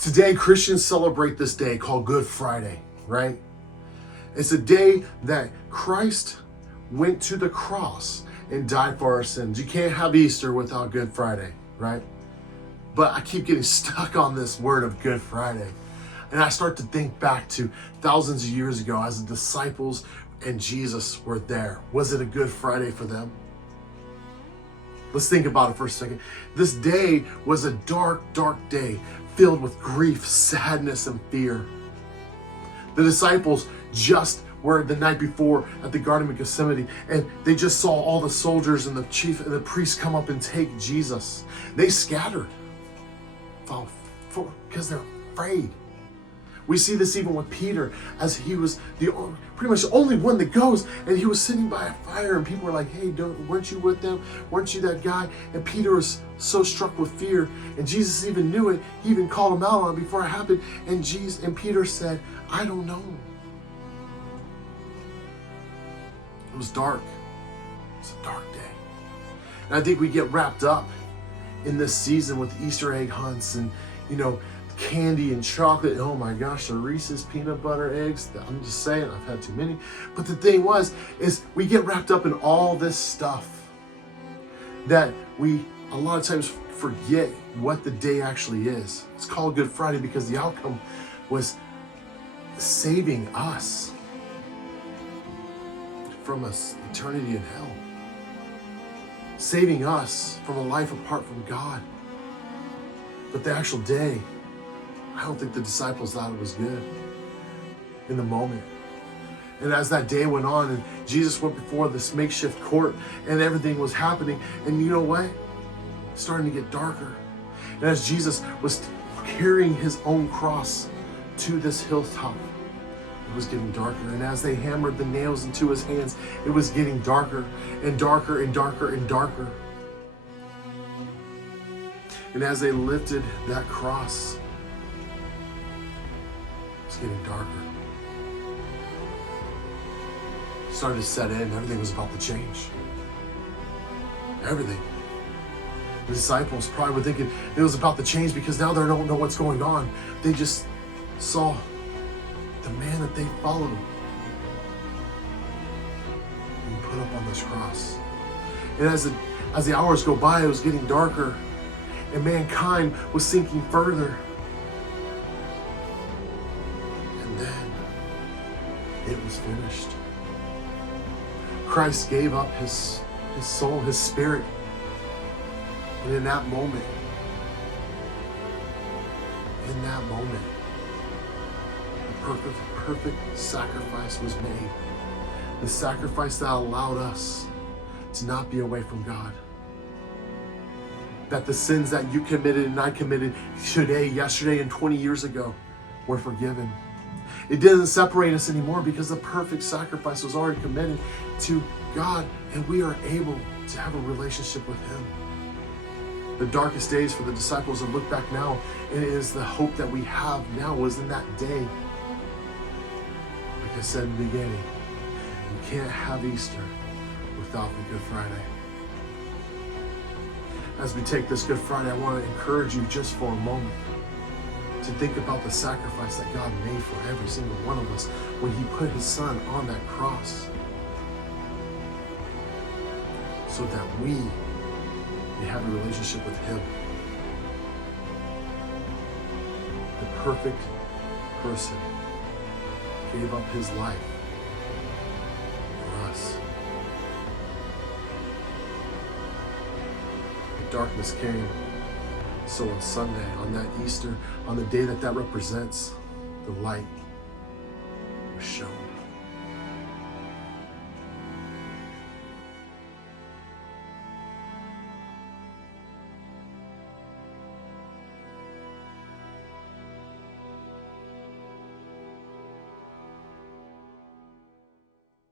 Today, Christians celebrate this day called Good Friday, right? It's a day that Christ went to the cross and died for our sins. You can't have Easter without Good Friday, right? But I keep getting stuck on this word of Good Friday. And I start to think back to thousands of years ago as the disciples and Jesus were there. Was it a Good Friday for them? Let's think about it for a second. This day was a dark, dark day filled with grief, sadness, and fear. The disciples just were the night before at the Garden of Gethsemane, and they just saw all the soldiers and the chief and the priests come up and take Jesus. They scattered because they're afraid. We see this even with Peter, as he was pretty much the only one that goes, and he was sitting by a fire, and people were like, hey, weren't you with them? Weren't you that guy? And Peter was so struck with fear, and Jesus even knew it. He even called him out on it before it happened, and Peter said, I don't know. It was dark. It was a dark day. And I think we get wrapped up in this season with Easter egg hunts and, candy and chocolate. Oh my gosh, the Reese's peanut butter eggs. I'm just saying, I've had too many. But the thing is we get wrapped up in all this stuff that we a lot of times forget what the day actually is. It's called Good Friday because the outcome was saving us from eternity in hell. Saving us from a life apart from God. But the actual day, I don't think the disciples thought it was good in the moment. And as that day went on and Jesus went before this makeshift court and everything was happening, and you know what? It's starting to get darker. And as Jesus was carrying his own cross to this hilltop, it was getting darker. And as they hammered the nails into his hands, it was getting darker and darker and darker and darker. And as they lifted that cross, it's getting darker. It started to set in. Everything was about to change. Everything. The disciples probably were thinking it was about to change because now they don't know what's going on. They just saw the man that they followed being put up on this cross. And as the hours go by, it was getting darker, and mankind was sinking further. And then it was finished. Christ gave up his soul, his spirit. And in that moment, the perfect sacrifice was made. The sacrifice that allowed us to not be away from God. That the sins that you committed and I committed today, yesterday, and 20 years ago were forgiven. It didn't separate us anymore because the perfect sacrifice was already committed to God, and we are able to have a relationship with him. The darkest days for the disciples that look back now, and it is the hope that we have now was in that day. Like I said in the beginning, you can't have Easter without the Good Friday. As we take this Good Friday, I want to encourage you just for a moment to think about the sacrifice that God made for every single one of us when he put his son on that cross so that we may have a relationship with him. The perfect person gave up his life for us. The darkness came. So on Sunday, on that Easter, on the day that represents, the light was shown.